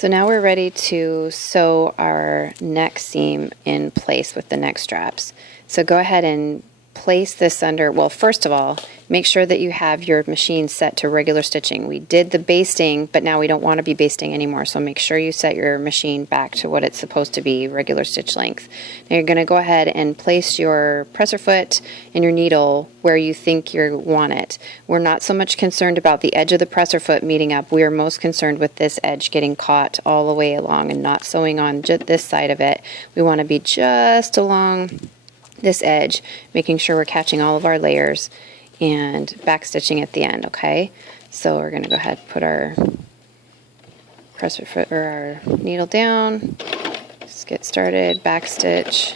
So now we're ready to sew our neck seam in place with the neck straps. So go ahead and place this under, well, first of all, make sure that you have your machine set to regular stitching. We did the basting, but now we don't want to be basting anymore, so make sure you set your machine back to what it's supposed to be, regular stitch length. Now you're going to go ahead and place your presser foot and your needle where you think you want it. We're not so much concerned about the edge of the presser foot meeting up. We are most concerned with this edge getting caught all the way along and not sewing on just this side of it. We want to be just along this edge, making sure we're catching all of our layers and back stitching at the end, okay? So we're going to go ahead and put our presser foot or our needle down. Let's get started, back stitch.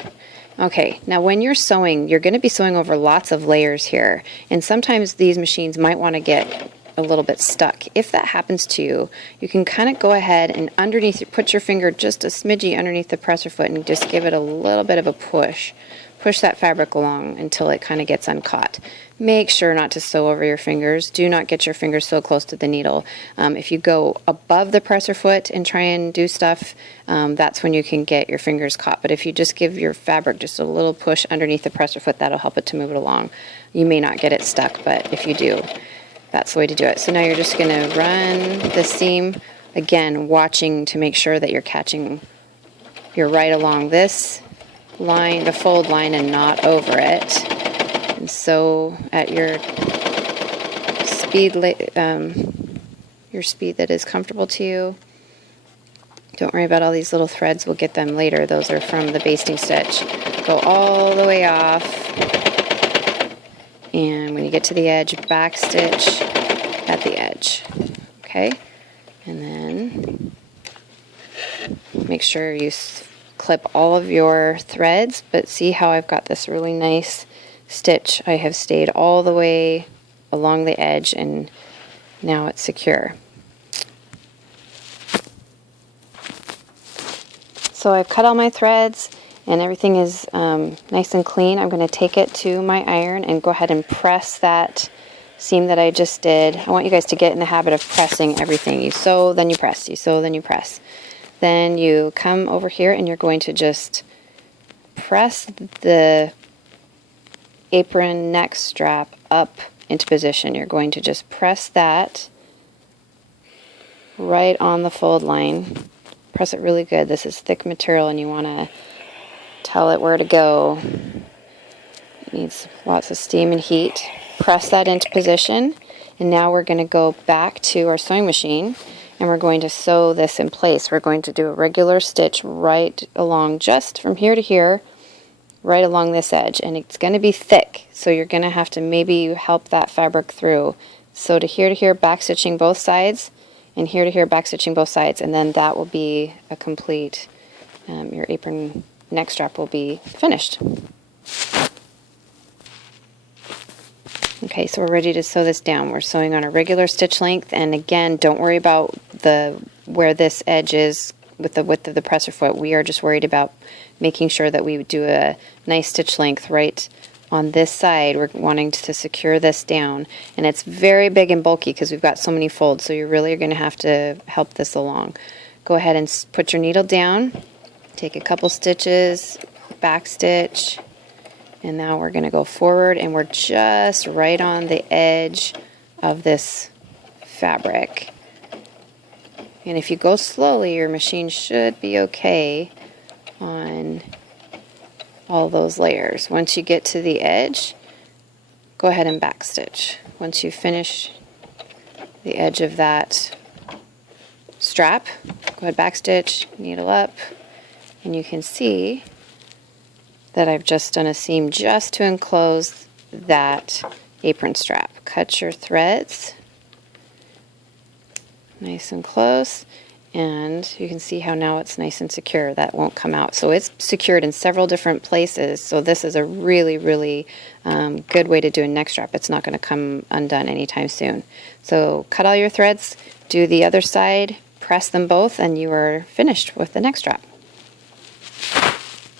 Okay, now when you're sewing, you're going to be sewing over lots of layers here, and sometimes these machines might want to get a little bit stuck. If that happens to you, you can kind of go ahead and underneath, put your finger just a smidgy underneath the presser foot and just give it a little bit of a push. Push that fabric along until it kind of gets uncaught. Make sure not to sew over your fingers. Do not get your fingers so close to the needle. If you go above the presser foot and try and do stuff, that's when you can get your fingers caught. But if you just give your fabric just a little push underneath the presser foot, that'll help it to move it along. You may not get it stuck, but if you do, that's the way to do it. So now you're just going to run the seam, again, watching to make sure that you're right along this line, the fold line, and not over it. And sew at your speed that is comfortable to you. Don't worry about all these little threads, we'll get them later. Those are from the basting stitch. Go all the way off, and when you get to the edge, back stitch at the edge. Okay, and then make sure you clip all of your threads, but see how I've got this really nice stitch. I have stayed all the way along the edge and now it's secure. So I've cut all my threads and everything is nice and clean. I'm going to take it to my iron and go ahead and press that seam that I just did. I want you guys to get in the habit of pressing everything. You sew, then you press. You sew, then you press. Then you come over here and you're going to just press the apron neck strap up into position. You're going to just press that right on the fold line. Press it really good. This is thick material and you want to tell it where to go. It needs lots of steam and heat. Press that into position, and now we're going to go back to our sewing machine and we're going to sew this in place. We're going to do a regular stitch right along, just from here to here, right along this edge, and it's going to be thick, so you're going to have to maybe help that fabric through. So to here, back stitching both sides, and here to here, back stitching both sides, and then that will be a complete, your apron neck strap will be finished. Okay, so we're ready to sew this down. We're sewing on a regular stitch length, and again, don't worry about where this edge is with the width of the presser foot. We are just worried about making sure that we do a nice stitch length right on this side. We're wanting to secure this down, and it's very big and bulky because we've got so many folds, so you really are going to have to help this along. Go ahead and put your needle down, take a couple stitches, back stitch, and now we're going to go forward, and we're just right on the edge of this fabric. And if you go slowly, your machine should be okay on all those layers. Once you get to the edge, go ahead and back stitch. Once you finish the edge of that strap, go ahead, back stitch, needle up, and you can see that I've just done a seam just to enclose that apron strap. Cut your threads nice and close, and you can see how now it's nice and secure. That won't come out. So it's secured in several different places, so this is a really, really good way to do a neck strap. It's not going to come undone anytime soon. So cut all your threads, do the other side, press them both, and you are finished with the neck strap.